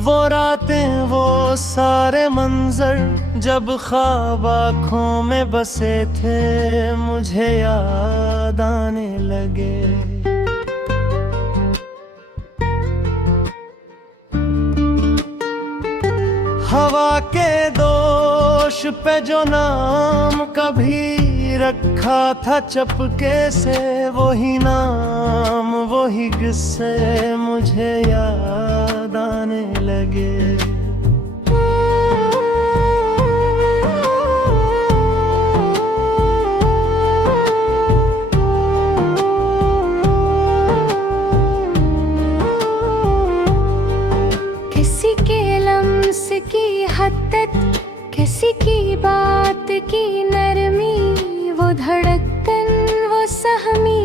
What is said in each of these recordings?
वो रातें वो सारे मंजर जब ख्वाब आँखों में बसे थे मुझे याद आने लगे। हवा के दोष पे जो नाम कभी रखा था चपके से, वही नाम वही किस्से मुझे याद आने लगे। किसी के लम्स की हद्दत, किसी की बात की नरमी, वो धड़कन वो सहमी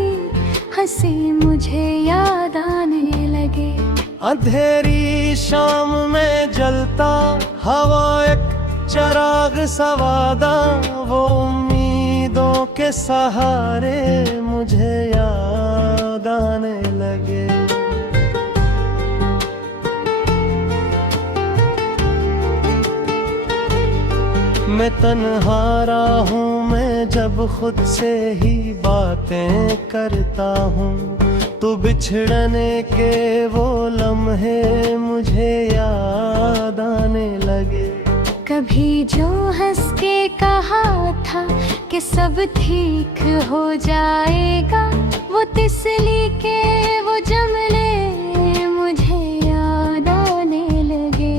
हंसी मुझे याद आने लगे। अंधेरी शाम में जलता हवा एक चिराग सा वादा, वो उम्मीदों के सहारे मुझे याद आने लगे। मैं तन्हा रहा हूँ मैं जब खुद से ही बातें करता हूँ, तो बिछड़ने के वो लम्हे मुझे याद आने लगे। कभी जो हंस के कहा था कि सब ठीक हो जाएगा, वो तिसली के वो जमले मुझे याद आने लगे।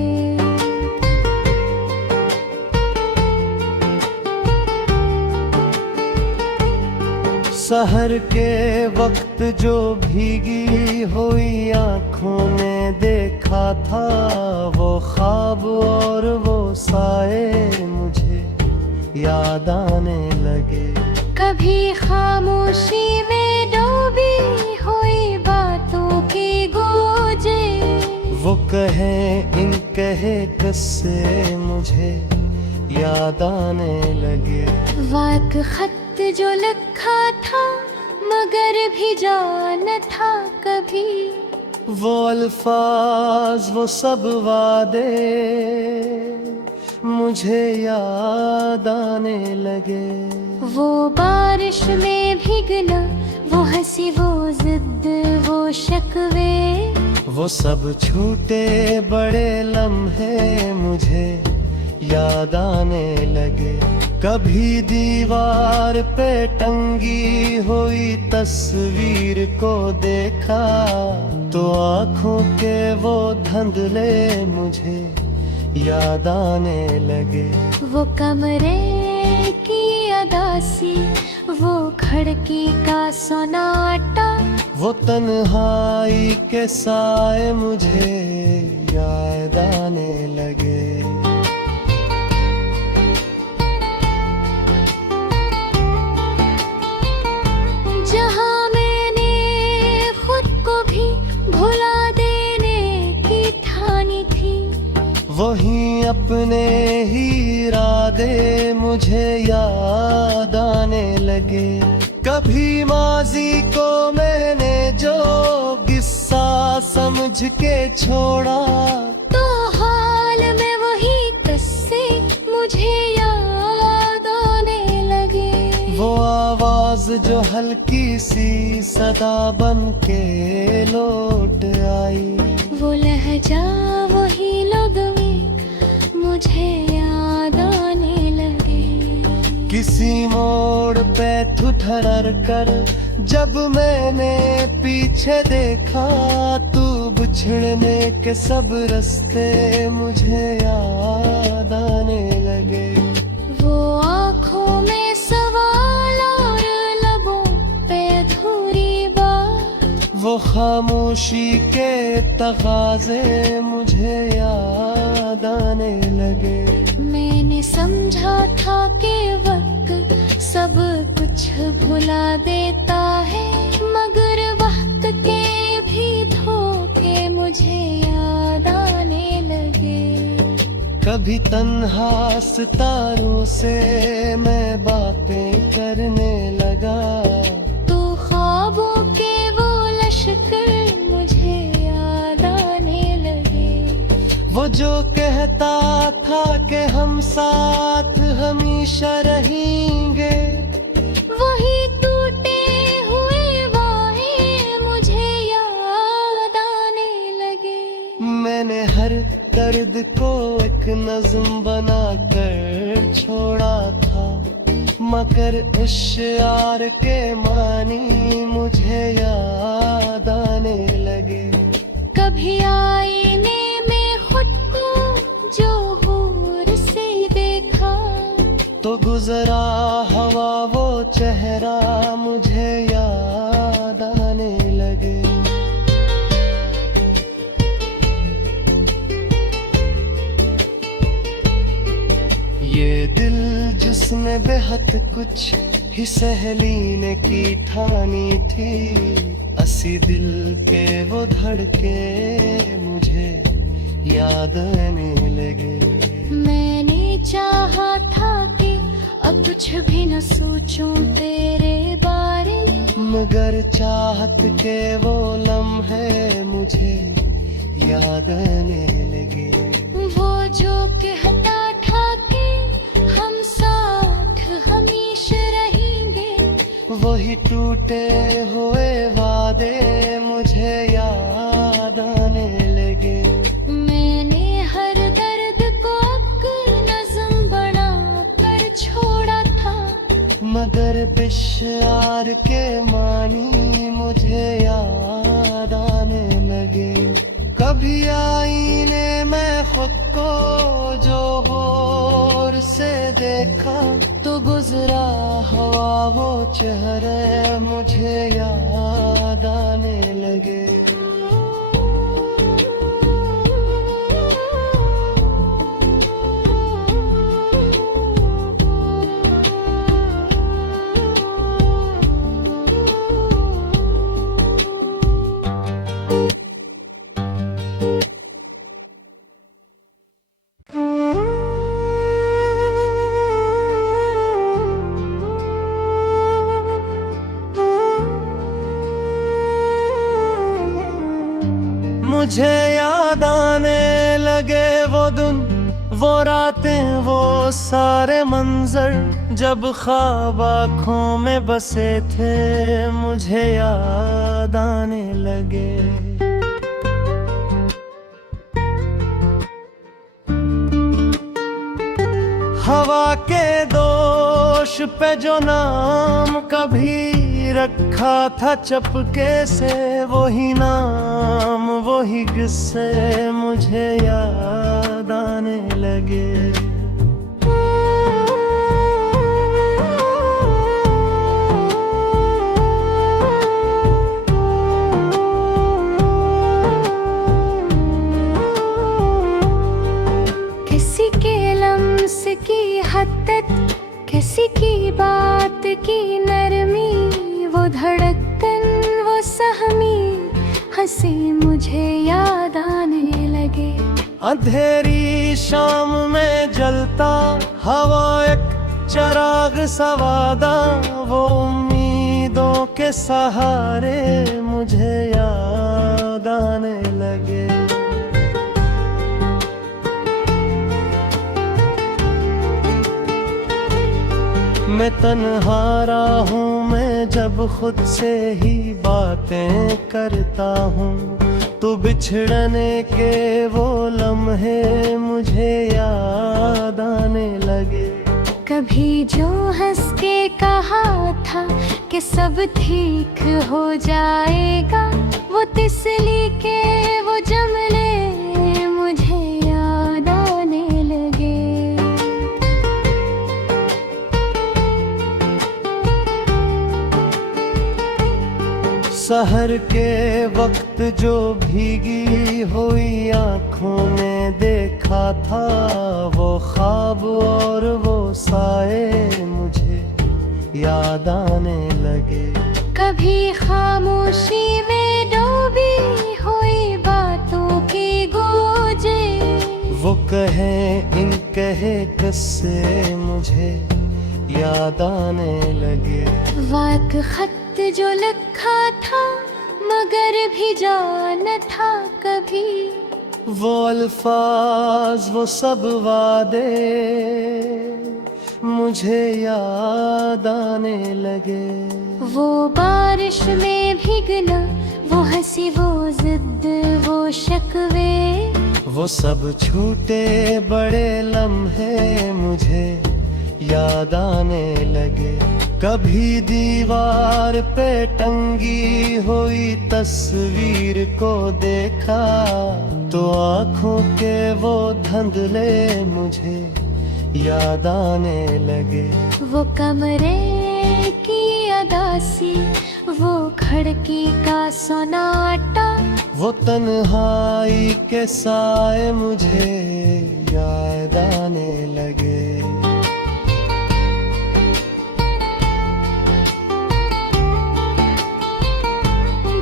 सहर के वक्त जो भीगी हुई आँखों ने देखा था, वो ख्वाब और वो साए मुझे याद आने लगे। कभी खामोशी में डूबी हुई बातों की गूंजे, वो कहे इन कहे किस्से मुझे याद आने लगे। वाक खत जो लिखा था मगर भी जान था कभी, वो अल्फाज वो सब वादे मुझे याद आने लगे। वो बारिश में भीगना, वो हंसी वो जिद वो शिकवे, वो सब छूटे बड़े लम्हे मुझे याद आने लगे। कभी दीवार पे टंगी हुई तस्वीर को देखा, तो आँखों के वो धुंधले मुझे याद आने लगे। वो कमरे की अदासी, वो खिड़की का सन्नाटा, वो तन्हाई के साए मुझे याद आने लगे। जहाँ मैंने खुद को भी भुला देने की ठानी थी, वहीं अपने ही इरादे मुझे याद आने लगे। कभी माजी को मैंने जो किस्सा समझ के छोड़ा, तो हाल में वही किस्से मुझे याद आने लगे। वो आवाज जो हल्की सी सदा बन के लौट आई, वो लहजा वही लुग़्वे मुझे याद आने लगे। किसी मोड़ पे ठुठर कर जब मैंने पीछे देखा, तू बिछड़ने के सब रास्ते मुझे याद आने लगे। वो आँखों में सवाल और लबों पे अधूरी बात, वो खामोशी के तगाज़े मुझे याद आने लगे। मैंने समझा था कि वक्त सब कुछ भुला देता है, मगर वक्त के भी धोखे मुझे याद आने लगे। कभी तन्हा सितारों से मैं बातें करने लगा, तो ख्वाबों के वो लश्कर मुझे याद आने लगे। वो जो कहता था कि हम साथ हमेशा रहेंगे, वही टूटे हुए वाहे मुझे याद आने लगे। मैंने हर दर्द को एक नज्म बना कर छोड़ा था, मगर इस शियार के मानी मुझे याद आने लगे। कभी आईने में खुद को जो हूर से देखा, तो गुजरा हवा वो चेहरा मुझे याद आने लगे। ये दिल जिसने बेहद कुछ ही सहेली ने की ठानी थी, असी दिल के वो धड़के मुझे याद आने लगे। मैंने चाहा था कि अब कुछ भी न सोचूं तेरे बारे, मगर चाहत के वो लम्हे मुझे याद आने लगे। वो जो कहता था कि हम साथ हमेशा रहेंगे, वही टूटे हुए वादे मुझे याद आने लगे। मैंने हर दर्द को एक नज़्म बना कर छोड़ा था, मगर बिशार के मानी मुझे याद आने लगे। कभी आईने में खुद को जो गौर से देखा, तो गुजरा हवा वो चेहरे मुझे याद आने लगे। मुझे याद आने लगे वो दिन, वो रातें, वो सारे मंजर, जब ख्वाब आँखों में बसे थे मुझे याद आने लगे। हवा के दोष पे जो नाम कभी रखा था चपके से, वही नाम वही किस्से मुझे याद आने लगे। किसी के लम्स की हद्दत, किसी की बात की नरमी, वो धड़कन वो सहमी हंसी मुझे याद आने लगे। अंधेरी शाम में जलता हवा एक चराग सवादा, वो उम्मीदों के सहारे मुझे याद आने लगे। मैं तन्हा हूँ, मैं जब खुद से ही बातें करता हूँ, तो बिछड़ने के वो लम्हे मुझे याद आने लगे। कभी जो हंस के कहा था कि सब ठीक हो जाएगा, वो तिसली के वो जमले मुझे याद आने लगे। सहर के वक्त जो भीगी हुई आँखों ने देखा था, वो ख्वाब और वो साए मुझे याद आने लगे। कभी खामोशी में डूबी हुई बातों की गूंजे, वो कहे इन कहे किस्से मुझे याद आने लगे। वाक खत जो लिखा था मगर भी जाना था कभी, वो अल्फाज वो सब वादे मुझे याद आने लगे। वो बारिश में भीगना, वो हंसी वो जिद वो शकवे, वो सब छूटे बड़े लम्हे मुझे याद आने लगे। कभी दीवार पे टंगी हुई तस्वीर को देखा तो आँखों के वो धुंधले मुझे याद आने लगे। वो कमरे की अदासी, वो खिड़की का सन्नाटा, वो तन्हाई के साए मुझे याद आने लगे।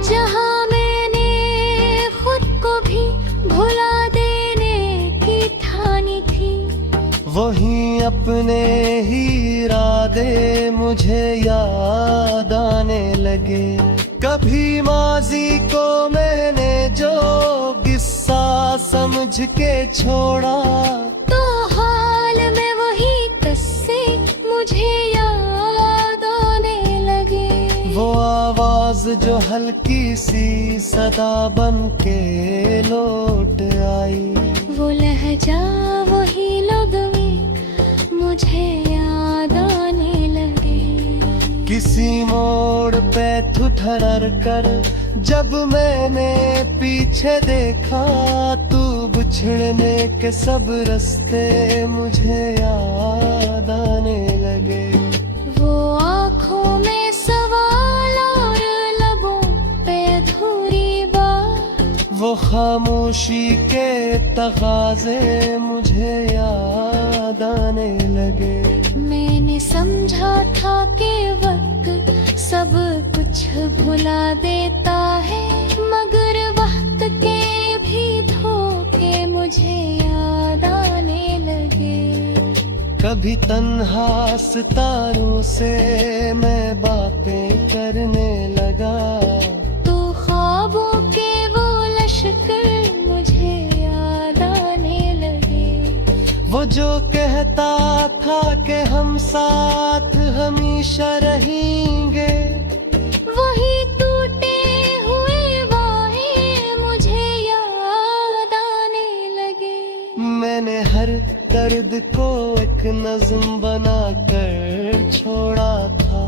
जहाँ मैंने खुद को भी भुला देने की ठानी थी, वहीं अपने ही इरादे मुझे याद आने लगे। कभी माजी को मैंने जो किस्सा समझ के छोड़ा तो हाल में वही किस्से मुझे याद आने लगे। वो आवाज जो हल्की सी सदा बन के लौट आई, वो लहजा वही लुग़वी मुझे याद आने लगे। किसी मोड़ पे ठुठर कर जब मैंने पीछे देखा तू बिछड़ने के सब रास्ते मुझे याद आने लगे। वो आँखों में सवाल और लबों पे अधूरी बात, वो खामोशी के तगाज़े मुझे याद आने लगे। मैंने समझा था कि वक्त सब कुछ भुला देता है, मगर वक्त के भी धोखे मुझे याद आने लगे। कभी तन्हा सितारों से मैं बातें करने लगा तो ख्वाबों के वो लश्कर मुझे याद आने लगे। वो जो कहता था कि हम साथ हमेशा रहेंगे, वही टूटे हुए वाहे मुझे याद आने लगे। मैंने हर दर्द को एक नज़्म बना कर छोड़ा था,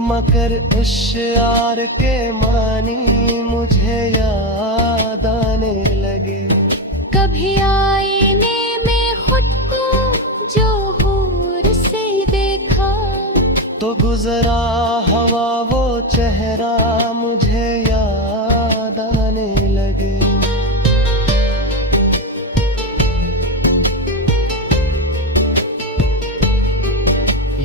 मगर उस शार के मानी मुझे याद आने लगे। कभी आईने में खुद को जो हूर से देखा तो गुजरा हवा वो चेहरा मुझे याद आने लगे।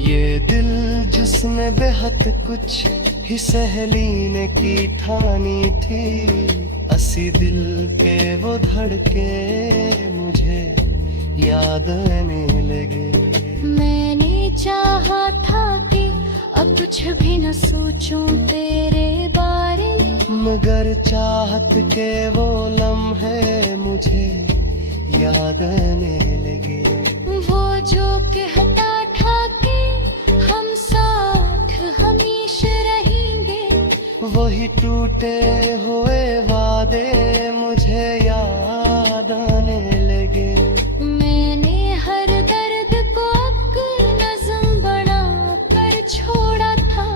ये दिल जिसने बेहद कुछ ही सहेलीने की ठानी थी, असी दिल के वो धड़के मुझे याद आने लगे। मैंने चाहा था कि अब कुछ भी न सोचूं तेरे बारे, मगर चाहत के वो लम्हे मुझे याद आने लगे। वो जो कहता था कि हम साथ हमेशा रहेंगे, वही टूटे हुए वादे मुझे याद आने लगे। मैंने हर दर्द को नज़्म बना कर छोड़ा था,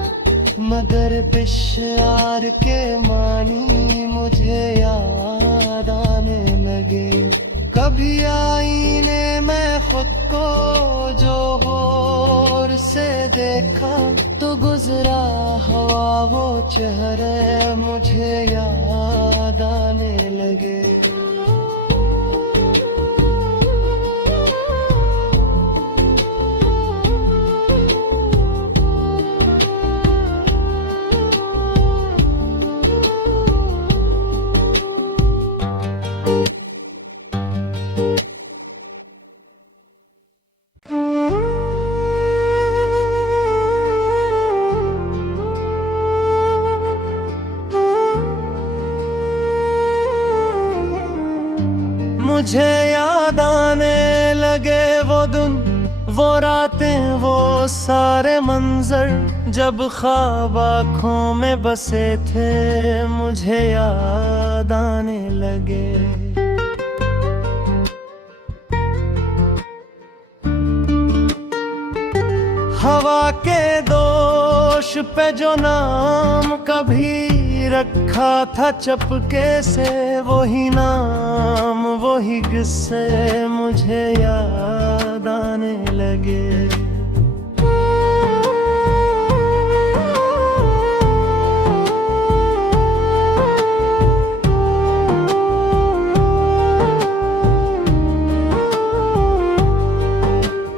मगर बिशार के मानी मुझे याद आने लगे। कभी आईने में खुद को जो गौर से देखा तो गुजरा हवा वो चेहरे मुझे याद आने लगे। मुझे याद आने लगे वो दिन, वो रातें, वो सारे मंजर, जब ख्वाब आँखों में बसे थे, मुझे याद आने लगे। हवा के दोष पे जो नाम कभी रखा था चपके से, वही नाम वही किस्से मुझे याद आने लगे।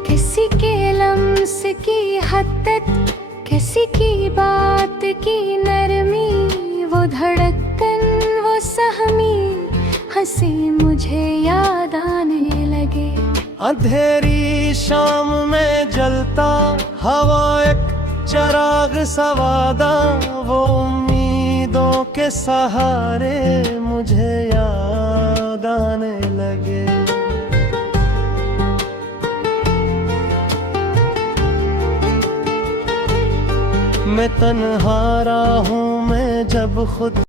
किसी के लम्स की हद्दत, किसी की बात की नरमी, वो धड़कन वो सहमी हंसी मुझे याद आने लगे। अंधेरी शाम में जलता हवा एक चिराग सा वादा, वो उम्मीदों के सहारे मुझे याद आने लगे। मैं तन्हा रहा हूँ मैं जब खुद